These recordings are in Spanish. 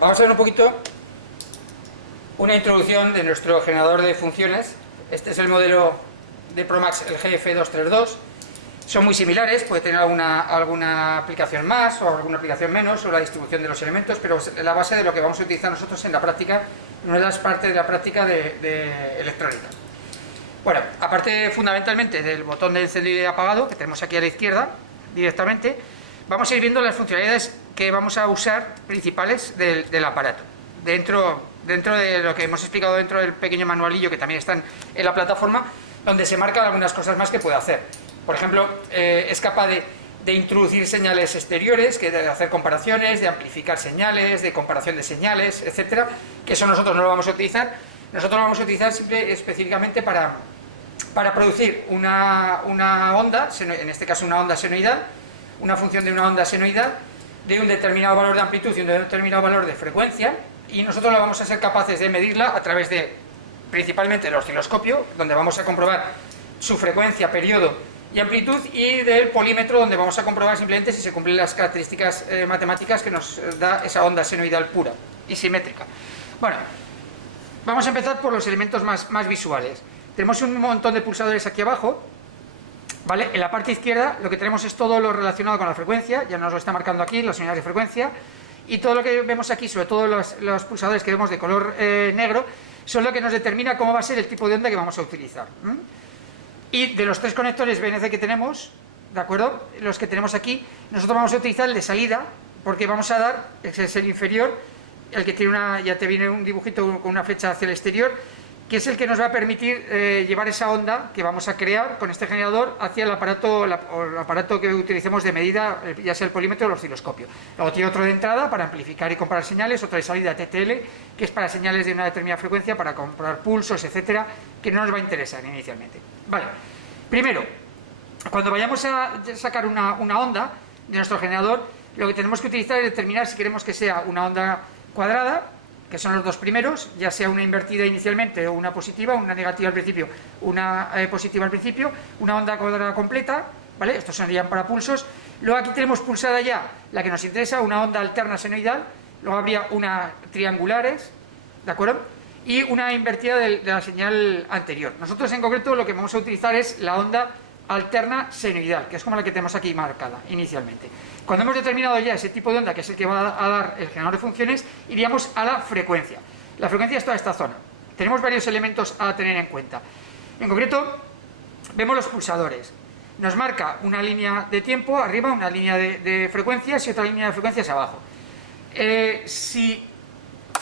vamos a ver un poquito una introducción de nuestro generador de funciones. Este es el modelo de Promax, el GF232. Son muy similares, puede tener alguna aplicación más o alguna aplicación menos, o la distribución de los elementos, pero es la base de lo que vamos a utilizar nosotros en la práctica, una de las partes de la práctica de electrónica. Bueno, aparte fundamentalmente del botón de encendido y apagado, que tenemos aquí a la izquierda directamente, vamos a ir viendo las funcionalidades que vamos a usar principales del aparato. Dentro de lo que hemos explicado dentro del pequeño manualillo que también están en la plataforma, donde se marcan algunas cosas más que puede hacer. Por ejemplo, es capaz de introducir señales exteriores, de hacer comparaciones, de amplificar señales, de comparación de señales, etcétera, que eso nosotros no lo vamos a utilizar. Nosotros lo vamos a utilizar específicamente para producir una onda, en este caso una onda senoidal, una función de una onda senoidal de un determinado valor de amplitud y un determinado valor de frecuencia, y nosotros lo vamos a ser capaces de medirla a través de principalmente el osciloscopio, donde vamos a comprobar su frecuencia, periodo y amplitud, y del polímetro, donde vamos a comprobar simplemente si se cumplen las características matemáticas que nos da esa onda senoidal pura y simétrica. Bueno, vamos a empezar por los elementos más visuales. Tenemos un montón de pulsadores aquí abajo, ¿vale? En la parte izquierda lo que tenemos es todo lo relacionado con la frecuencia, ya nos lo está marcando aquí, las unidades de frecuencia, y todo lo que vemos aquí, sobre todo los pulsadores que vemos de color negro, son lo que nos determina cómo va a ser el tipo de onda que vamos a utilizar. Y de los tres conectores BNC que tenemos, ¿de acuerdo? Los que tenemos aquí, nosotros vamos a utilizar el de salida, porque vamos a dar, ese es el inferior, el que tiene ya te viene un dibujito con una flecha hacia el exterior, que es el que nos va a permitir llevar esa onda que vamos a crear con este generador hacia el aparato que utilicemos de medida, ya sea el polímetro o el osciloscopio. Luego tiene otro de entrada para amplificar y comparar señales, otro de salida TTL, que es para señales de una determinada frecuencia, para comparar pulsos, etcétera, que no nos va a interesar inicialmente. Vale, primero, cuando vayamos a sacar una onda de nuestro generador, lo que tenemos que utilizar es determinar si queremos que sea una onda cuadrada, que son los dos primeros, ya sea una invertida inicialmente o una positiva, una negativa al principio, una positiva al principio, una onda cuadrada completa, ¿vale? Estos serían para pulsos. Luego aquí tenemos pulsada ya la que nos interesa, una onda alterna senoidal, luego habría una triangulares, ¿de acuerdo? Y una invertida de la señal anterior. Nosotros en concreto lo que vamos a utilizar es la onda alterna senoidal, que es como la que tenemos aquí marcada inicialmente. Cuando hemos determinado ya ese tipo de onda, que es el que va a dar el generador de funciones, iríamos a la frecuencia. La frecuencia es toda esta zona. Tenemos varios elementos a tener en cuenta. En concreto, vemos los pulsadores. Nos marca una línea de tiempo arriba, una línea de frecuencias y otra línea de frecuencias abajo.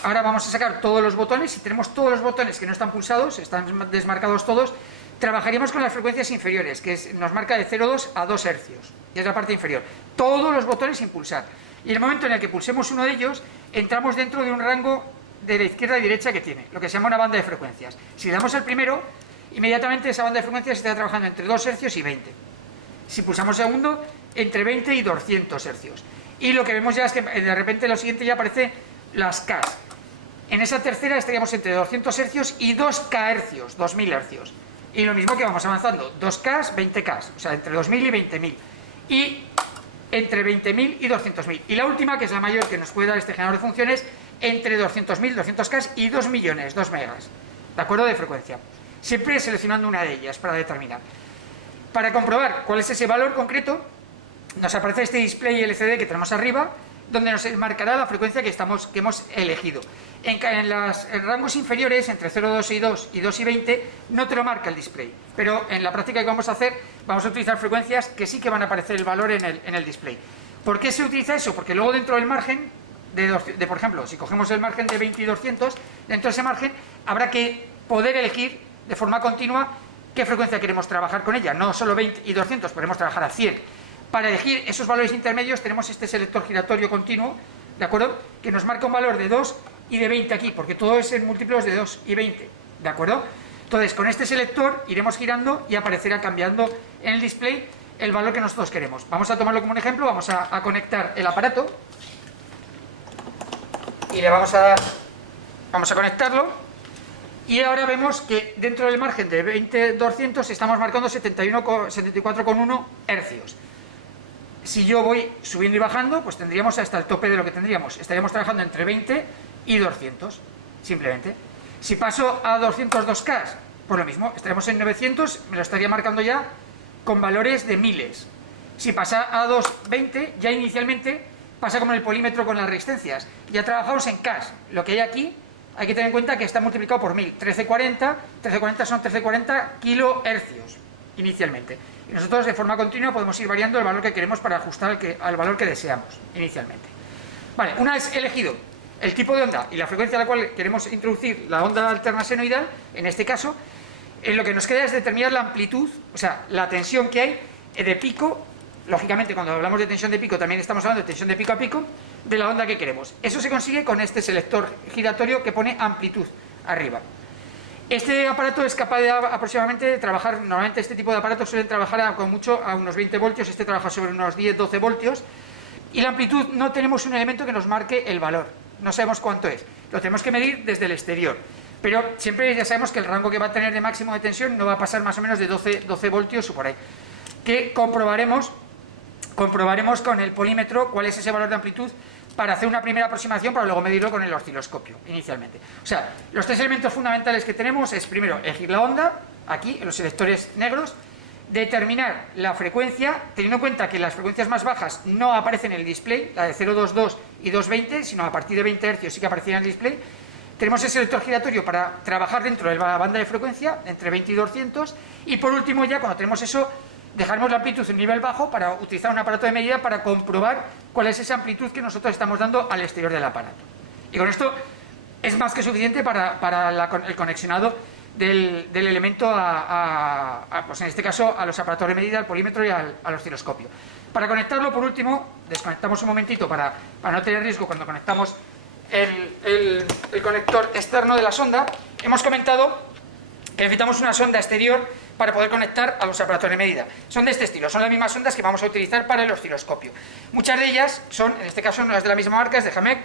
Ahora vamos a sacar todos los botones. Si tenemos todos los botones que no están pulsados, están desmarcados todos, trabajaríamos con las frecuencias inferiores, que nos marca de 0,2 a 2 hercios, y es la parte inferior. Todos los botones sin pulsar. Y en el momento en el que pulsemos uno de ellos, entramos dentro de un rango de la izquierda a derecha que tiene, lo que se llama una banda de frecuencias. Si le damos al primero, inmediatamente esa banda de frecuencias está trabajando entre 2 hercios y 20. Si pulsamos segundo, entre 20 y 200 hercios. Y lo que vemos ya es que de repente lo siguiente ya aparece las Ks. En esa tercera estaríamos entre 200 hercios y 2K hercios, 2000 hercios. Y lo mismo que vamos avanzando, 2K, 20K, o sea, entre 2000 y 20.000. Y entre 20.000 y 200.000. Y la última, que es la mayor que nos puede dar este generador de funciones, entre 200.000, 200K y 2 millones, 2 megas, ¿de acuerdo? De frecuencia. Siempre seleccionando una de ellas para determinar. Para comprobar cuál es ese valor concreto, nos aparece este display LCD que tenemos arriba, donde nos marcará la frecuencia que hemos elegido. En los rangos inferiores, entre 0,2 y 2 y 2 y 20, no te lo marca el display. Pero en la práctica que vamos a hacer, vamos a utilizar frecuencias que sí que van a aparecer el valor en el display. ¿Por qué se utiliza eso? Porque luego dentro del margen, por ejemplo, si cogemos el margen de 20 y 200, dentro de ese margen habrá que poder elegir de forma continua qué frecuencia queremos trabajar con ella. No solo 20 y 200, podemos trabajar a 100. Para elegir esos valores intermedios tenemos este selector giratorio continuo, ¿de acuerdo? Que nos marca un valor de 2 y de 20 aquí, porque todo es en múltiplos de 2 y 20, ¿de acuerdo? Entonces, con este selector iremos girando y aparecerá cambiando en el display el valor que nosotros queremos. Vamos a tomarlo como un ejemplo, vamos a conectar el aparato y le vamos a conectarlo, y ahora vemos que dentro del margen de 20-200 estamos marcando 74,1 hercios. Si yo voy subiendo y bajando, pues tendríamos hasta el tope de lo que tendríamos. Estaríamos trabajando entre 20 y 200, simplemente. Si paso a 202K, pues lo mismo, estaremos en 900, me lo estaría marcando ya con valores de miles. Si pasa a 220, ya inicialmente pasa como en el polímetro con las resistencias. Ya trabajamos en K. Lo que hay aquí, hay que tener en cuenta que está multiplicado por 1000. 1340 son 1340 kilohercios inicialmente. Y nosotros de forma continua podemos ir variando el valor que queremos para ajustar al valor que deseamos inicialmente. Vale, una vez elegido el tipo de onda y la frecuencia a la cual queremos introducir la onda alterna senoidal, en este caso, lo que nos queda es determinar la amplitud, o sea, la tensión que hay de pico. Lógicamente, cuando hablamos de tensión de pico, también estamos hablando de tensión de pico a pico de la onda que queremos. Eso se consigue con este selector giratorio que pone amplitud arriba. Este aparato es capaz de aproximadamente trabajar, normalmente este tipo de aparatos suelen trabajar con mucho a unos 20 voltios, este trabaja sobre unos 10-12 voltios, y la amplitud no tenemos un elemento que nos marque el valor, no sabemos cuánto es, lo tenemos que medir desde el exterior, pero siempre ya sabemos que el rango que va a tener de máximo de tensión no va a pasar más o menos de 12 voltios o por ahí, que comprobaremos con el polímetro cuál es ese valor de amplitud para hacer una primera aproximación para luego medirlo con el osciloscopio inicialmente. O sea, los tres elementos fundamentales que tenemos es primero elegir la onda, aquí en los selectores negros, determinar la frecuencia, teniendo en cuenta que las frecuencias más bajas no aparecen en el display, la de 0,22 y 220, sino a partir de 20 Hz sí que aparecía en el display. Tenemos el selector giratorio para trabajar dentro de la banda de frecuencia, entre 20 y 200, y por último ya cuando tenemos eso, dejaremos la amplitud en nivel bajo para utilizar un aparato de medida para comprobar cuál es esa amplitud que nosotros estamos dando al exterior del aparato. Y con esto es más que suficiente para el conexionado del elemento pues en este caso a los aparatos de medida, al polímetro y al osciloscopio. Para conectarlo, por último, desconectamos un momentito para no tener riesgo cuando conectamos el conector externo de la sonda. Hemos comentado que necesitamos una sonda exterior para poder conectar a los aparatos de medida. Son de este estilo, son las mismas sondas que vamos a utilizar para el osciloscopio. Muchas de ellas son, en este caso no las de la misma marca, es de Jamec,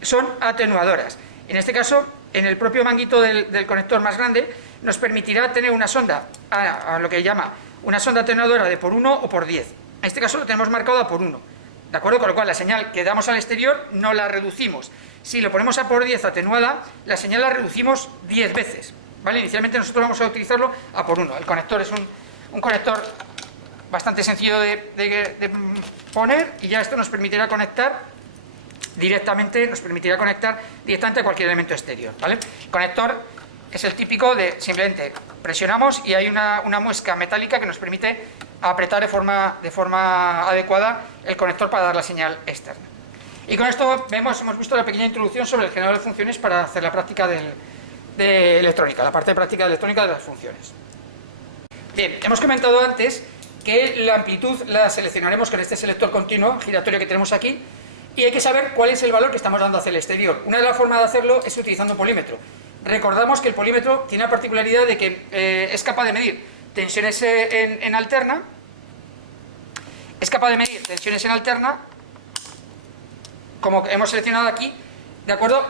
son atenuadoras. En este caso, en el propio manguito del conector más grande, nos permitirá tener una sonda, a lo que llama una sonda atenuadora de por 1 o por 10. En este caso lo tenemos marcado a por 1, ¿de acuerdo? Con lo cual la señal que damos al exterior no la reducimos. Si lo ponemos a por 10 atenuada, la señal la reducimos 10 veces. ¿Vale? Inicialmente nosotros vamos a utilizarlo a por 1. El conector es un conector bastante sencillo de poner y ya esto nos permitirá conectar directamente a cualquier elemento exterior. ¿Vale? El conector es el típico de simplemente presionamos y hay una muesca metálica que nos permite apretar de forma adecuada el conector para dar la señal externa. Y con esto hemos visto la pequeña introducción sobre el generador de funciones para hacer la práctica de electrónica, la parte de práctica de electrónica de las funciones. Bien, hemos comentado antes que la amplitud la seleccionaremos con este selector continuo giratorio que tenemos aquí y hay que saber cuál es el valor que estamos dando hacia el exterior. Una de las formas de hacerlo es utilizando un polímetro. Recordamos que el polímetro tiene la particularidad de que es capaz de medir tensiones en alterna, como hemos seleccionado aquí, ¿de acuerdo?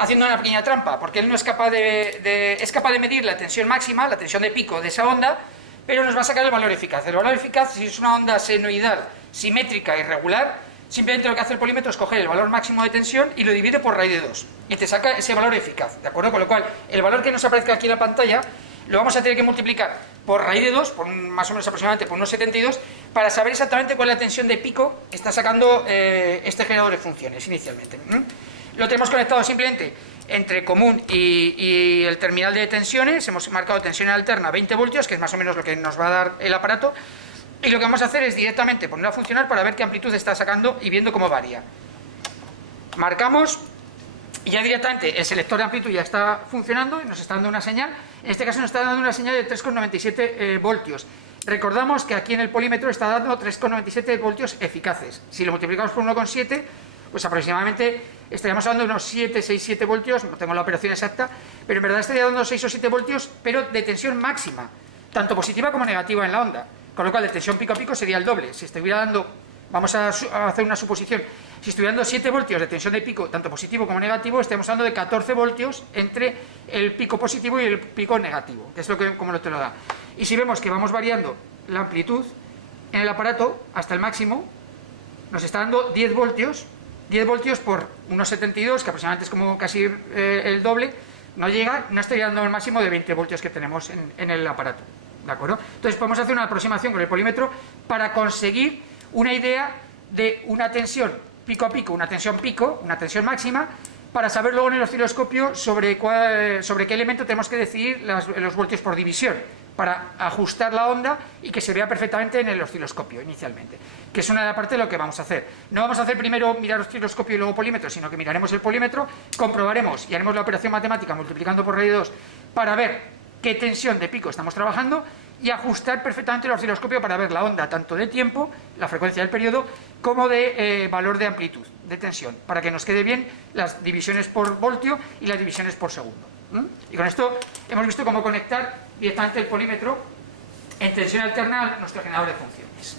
Haciendo una pequeña trampa, porque él no es capaz es capaz de medir la tensión máxima, la tensión de pico de esa onda, pero nos va a sacar el valor eficaz. El valor eficaz, si es una onda senoidal, simétrica y regular, simplemente lo que hace el polímetro es coger el valor máximo de tensión y lo divide por raíz de 2, y te saca ese valor eficaz, ¿de acuerdo? Con lo cual, el valor que nos aparezca aquí en la pantalla, lo vamos a tener que multiplicar por raíz de 2, por más o menos aproximadamente por unos 72, para saber exactamente cuál es la tensión de pico que está sacando este generador de funciones inicialmente. Lo tenemos conectado simplemente entre común y el terminal de tensiones. Hemos marcado tensión alterna 20 voltios, que es más o menos lo que nos va a dar el aparato. Y lo que vamos a hacer es directamente ponerlo a funcionar para ver qué amplitud está sacando y viendo cómo varía. Marcamos y ya directamente el selector de amplitud ya está funcionando y nos está dando una señal. En este caso nos está dando una señal de 3,97 voltios. Recordamos que aquí en el polímetro está dando 3,97 voltios eficaces. Si lo multiplicamos por 1,7, pues aproximadamente estaríamos hablando de unos 7 voltios, no tengo la operación exacta, pero en verdad estaría dando 6 o 7 voltios, pero de tensión máxima, tanto positiva como negativa en la onda, con lo cual de tensión pico a pico sería el doble. Si estuviera dando, vamos a hacer una suposición, si estuviera dando 7 voltios de tensión de pico, tanto positivo como negativo, estaríamos hablando de 14 voltios entre el pico positivo y el pico negativo, que es como lo te lo da. Y si vemos que vamos variando la amplitud en el aparato hasta el máximo, nos está dando 10 voltios por unos 72, que aproximadamente es como casi el doble, no llega, no estoy dando el máximo de 20 voltios que tenemos en el aparato, ¿de acuerdo? Entonces podemos hacer una aproximación con el polímetro para conseguir una idea de una tensión pico a pico, una tensión pico, una tensión máxima, para saber luego en el osciloscopio sobre qué elemento tenemos que decidir los voltios por división, para ajustar la onda y que se vea perfectamente en el osciloscopio inicialmente, que es una parte de lo que vamos a hacer. No vamos a hacer primero mirar osciloscopio y luego polímetro, sino que miraremos el polímetro, comprobaremos y haremos la operación matemática multiplicando por raíz de 2 para ver qué tensión de pico estamos trabajando y ajustar perfectamente el osciloscopio para ver la onda tanto de tiempo, la frecuencia del periodo, como de valor de amplitud, de tensión, para que nos quede bien las divisiones por voltio y las divisiones por segundo. Y con esto hemos visto cómo conectar directamente el polímetro en tensión alterna a nuestro generador de funciones.